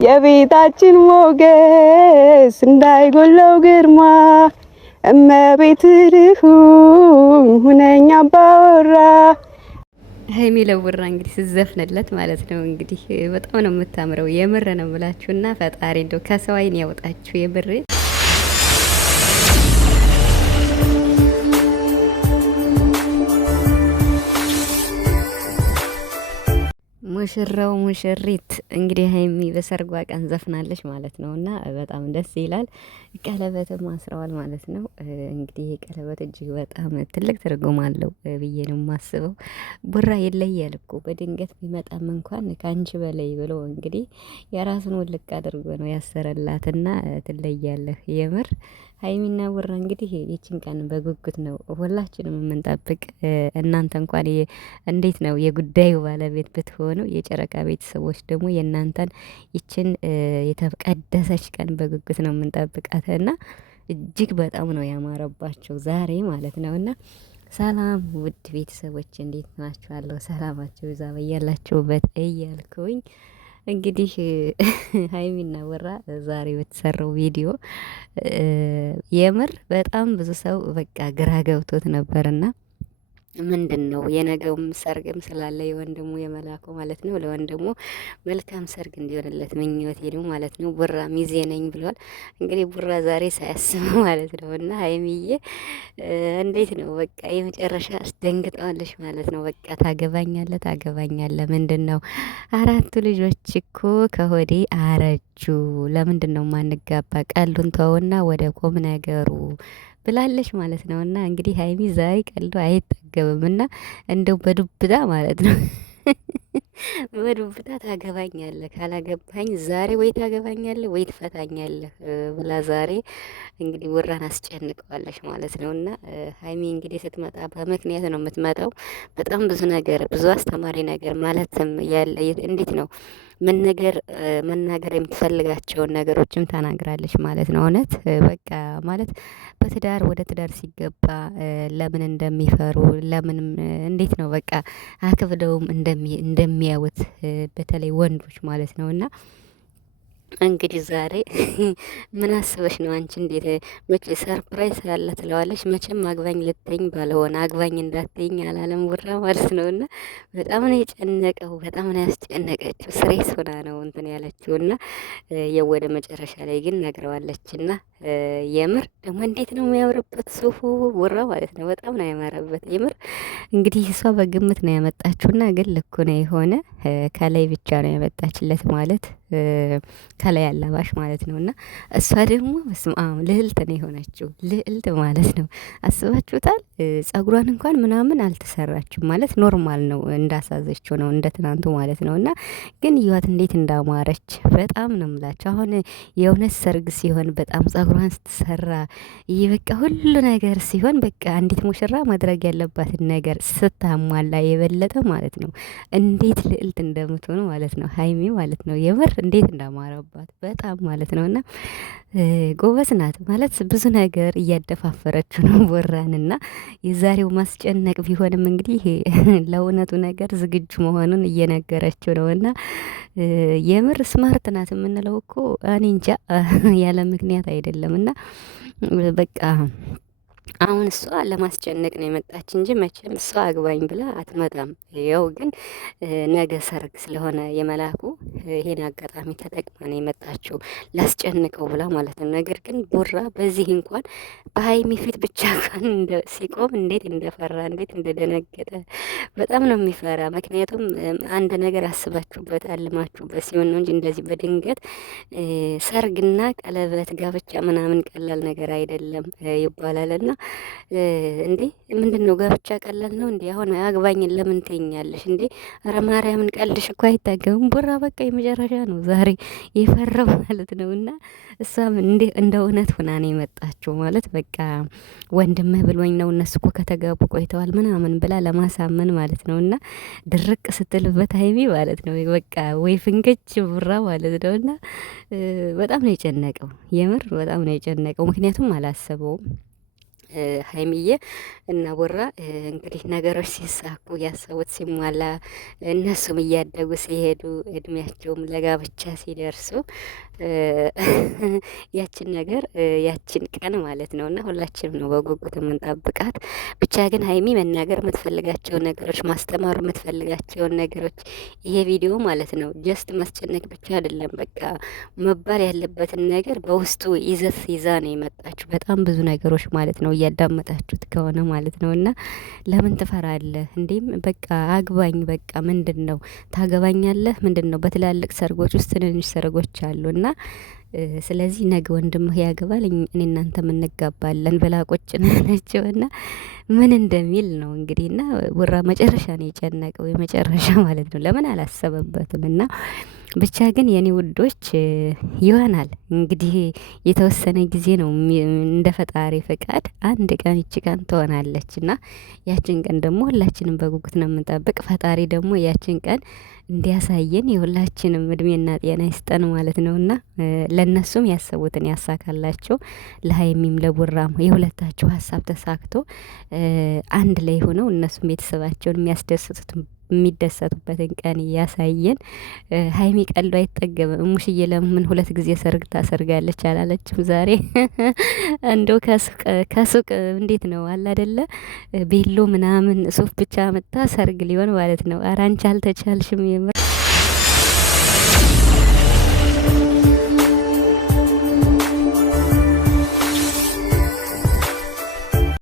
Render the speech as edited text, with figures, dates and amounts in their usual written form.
የቤታችን ሞገስ እንዳይጎለው ግርማ እመቤት ልሁን ሁነኛ ባወራ ሀይሚ ለቡራ እንግዲህ ስዘፍንለት ማለት ነው። እንግዲህ በጣም ነው የምታምረው። የምር ነው ብላችሁና ፈጣሪ እንደው ከሰው አይን ያወጣችሁ የምር ሙሽራው ሙሽሪት እንግዲህ ሀይሚ በሰርጓ ቀን ዘፍናለች ማለት ነው። እና በጣም ደስ ይላል። ቀለበትም አስረዋል ማለት ነው። እንግዲህ ቀለበት እጅግ በጣም ትልቅ ትርጉም አለው ብዬ ነው የማስበው። ቡራ ይለያል እኮ በድንገት ቢመጣም እንኳን ከአንቺ በላይ ብሎ እንግዲህ የራሱን ውልቅ አድርጎ ነው ያሰረላትና ትለያለህ የምር ሀይሚና ቡራ እንግዲህ ይችን ቀን በጉጉት ነው ሁላችንም የምንጠብቅ። እናንተ እንኳን እንዴት ነው የጉዳዩ ባለቤት ብትሆኑ፣ የጨረቃ ቤተሰቦች ደግሞ የእናንተን ይችን የተቀደሰች ቀን በጉጉት ነው የምንጠብቃት እና እጅግ በጣም ነው ያማረባቸው ዛሬ ማለት ነው። እና ሰላም ውድ ቤተሰቦች እንዴት ናችኋለሁ? ሰላማችሁ ይዛ በያላችሁበት እያልኩኝ እንግዲህ ሀይሚና ቡራ ዛሬ በተሰራው ቪዲዮ የምር በጣም ብዙ ሰው በቃ ግራ ገብቶት ነበርና ምንድን ነው የነገውም ሰርግም ስላለ የወንድሙ የመላኩ ማለት ነው ለወንድሙ መልካም ሰርግ እንዲሆንለት ምኞቴ ነው ማለት ነው። ቡራ ሚዜ ነኝ ብሏል። እንግዲህ ቡራ ዛሬ ሳያስብ ማለት ነው። እና ሀይሚዬ እንዴት ነው በቃ የመጨረሻ አስደንግጠዋለሽ ማለት ነው። በቃ ታገባኛለህ ምንድን ነው 4 ልጆች እኮ ከሆዴ አረጁ፣ ለምንድን ነው ማንጋባ? ቀሉን ተውና ወደ ቁም ነገሩ ብላለች ማለት ነው። እና እንግዲህ ሀይሚ ዛሬ ቀልዶ አይጠገብም እና እንደው በዱብዳ ማለት ነው በዱብዳ ታገባኛለህ፣ ካላገባኝ ዛሬ ወይ ታገባኛለህ ወይ ትፈታኛለህ ብላ ዛሬ እንግዲህ ቡራን አስጨንቀዋለች ማለት ነው። እና ሀይሚ እንግዲህ ስትመጣ በምክንያት ነው የምትመጣው። በጣም ብዙ ነገር ብዙ አስተማሪ ነገር ማለትም ያለ እንዴት ነው መናገር የምትፈልጋቸውን ነገሮችም ተናግራለች ማለት ነው። እውነት በቃ ማለት በትዳር ወደ ትዳር ሲገባ ለምን እንደሚፈሩ ለምንም እንዴት ነው በቃ አክብደውም እንደሚያዩት በተለይ ወንዶች ማለት ነው። እና እንግዲህ ዛሬ ምን አስበሽ ነው አንቺ? እንዴት መቼ ሰርፕራይዝ ያለ ትለዋለች። መቼም አግባኝ ልትኝ ባልሆነ አግባኝ እንዳትኝ አላለም ቡራ ማለት ነው። እና በጣም ነው የጨነቀው፣ በጣም ነው ያስጨነቀችው። ስሬስ ሆና ነው እንትን ያለችው እና የወደ መጨረሻ ላይ ግን ነግረዋለች። እና የምር ደግሞ እንዴት ነው የሚያምርበት ሱፉ ቡራ ማለት ነው። በጣም ነው ያማረበት የምር። እንግዲህ እሷ በግምት ነው ያመጣችውና ግን ልኩ ነው የሆነ ከላይ ብቻ ነው ያመጣችለት ማለት ከላይ አላባሽ ማለት ነው። እና እሷ ደግሞ በስመአብ ልዕልት ነው የሆነችው፣ ልዕልት ማለት ነው። አስባችሁታል? ጸጉሯን እንኳን ምናምን አልተሰራችም ማለት ኖርማል ነው፣ እንዳሳዘችው ነው እንደ ትናንቱ ማለት ነው። እና ግን ይዋት እንዴት እንዳማረች በጣም ነው የምላቸው። አሁን የእውነት ሰርግ ሲሆን በጣም ጸጉሯን ስትሰራ ይህ በቃ ሁሉ ነገር ሲሆን በቃ አንዲት ሙሽራ ማድረግ ያለባትን ነገር ስታሟላ የበለጠ ማለት ነው እንዴት ልዕልት እንደምትሆኑ ማለት ነው ሀይሚ ማለት ነው የምር እንዴት እንዳማረባት በጣም ማለት ነው። እና ጎበዝ ናት ማለት ብዙ ነገር እያደፋፈረችው ነው ቡራንና የዛሬው ማስጨነቅ ቢሆንም እንግዲህ ለእውነቱ ነገር ዝግጁ መሆኑን እየነገረችው ነው። እና የምር ስማርት ናት የምንለው እኮ እኔ እንጃ ያለ ምክንያት አይደለም። እና በቃ አሁን እሷ ለማስጨነቅ ነው የመጣች እንጂ መቼም እሷ አግባኝ ብላ አትመጣም። ያው ግን ነገ ሰርግ ስለሆነ የመላኩ ይሄን አጋጣሚ ተጠቅማ ነው የመጣችው ላስጨንቀው ብላ ማለት ነው። ነገር ግን ቡራ በዚህ እንኳን በሀይሚ ፊት ብቻ እንኳን ሲቆም እንዴት እንደፈራ እንዴት እንደደነገጠ በጣም ነው የሚፈራ። ምክንያቱም አንድ ነገር አስባችሁበት አልማችሁበት ሲሆን ነው እንጂ እንደዚህ በድንገት ሰርግና ቀለበት ጋብቻ ምናምን ቀላል ነገር አይደለም ይባላልና እንዴ ምንድነው ጋብቻ ቀላል ነው እንዴ? አሁን አግባኝን ለምን ትይኛለሽ እንዴ? ኧረ ማርያምን ቀልድሽ እኮ አይታገምም። ቡራ በቃ የመጨረሻ ነው ዛሬ የፈራው ማለት ነው። እና እሷም እንደ እውነት ሆና ነው የመጣችው ማለት በቃ ወንድምህ ብሎኝ ነው እነሱ እኮ ከተጋቡ ቆይተዋል ምናምን ብላ ለማሳመን ማለት ነው። እና ድርቅ ስትልበት ሀይሚ ማለት ነው በቃ ወይ ፍንክች ቡራ ማለት ነው። እና በጣም ነው የጨነቀው የምር በጣም ነው የጨነቀው። ምክንያቱም አላሰበውም ሀይሚዬ እና ቦራ እንግዲህ ነገሮች ሲሳኩ ያሰቡት ሲሟላ እነሱም እያደጉ ሲሄዱ እድሜያቸውም ለጋብቻ ሲደርሱ ያችን ነገር ያችን ቀን ማለት ነው እና ሁላችንም ነው በጉጉት የምንጠብቃት። ብቻ ግን ሀይሚ መናገር የምትፈልጋቸውን ነገሮች ማስተማር የምትፈልጋቸውን ነገሮች ይሄ ቪዲዮ ማለት ነው ጀስት ማስጨነቅ ብቻ አይደለም። በቃ መባል ያለበትን ነገር በውስጡ ይዘት ይዛ ነው የመጣችሁ። በጣም ብዙ ነገሮች ማለት ነው እያዳመጣችሁት ከሆነ ማለት ነው እና ለምን ትፈራለህ እንዴም በቃ አግባኝ በቃ ምንድን ነው ታገባኛለህ ምንድን ነው በትላልቅ ሰርጎች ውስጥ ትንንሽ ሰርጎች አሉ እና ስለዚህ ነገ ወንድምህ ያገባል እኔ እናንተም እንጋባለን ብላ ቁጭ ነው ያለችው እና ምን እንደሚል ነው እንግዲህ እና ውራ መጨረሻ ነው የጨነቀው የመጨረሻ ማለት ነው። ለምን አላሰበበትም እና ብቻ ግን የኔ ውዶች ይሆናል እንግዲህ የተወሰነ ጊዜ ነው እንደ ፈጣሪ ፈቃድ አንድ ቀን ይቺ ቀን ትሆናለች እና ያችን ቀን ደግሞ ሁላችንም በጉጉት ነው የምንጠብቅ። ፈጣሪ ደግሞ ያችን ቀን እንዲያሳየን የሁላችንም እድሜና ጤና ይስጠን ማለት ነውና ለነሱም ያሰቡትን ያሳካላቸው። ለሀይሚም ለቡራም የሁለታቸው ሀሳብ ተሳክቶ አንድ ላይ ሆነው እነሱም ቤተሰባቸውን የሚደሰቱበትን ቀን እያሳየን። ሀይሚ ቀልዶ አይጠገብም። እሙሽዬ ለምን ሁለት ጊዜ ሰርግ ታሰርጋለች አላለችም ዛሬ? እንደው ከሱቅ እንዴት ነው አለ አይደለ ቤሎ ምናምን ሱፍ ብቻ መጣ ሰርግ ሊሆን ማለት ነው። ኧረ አንቺ አልተቻልሽም የምር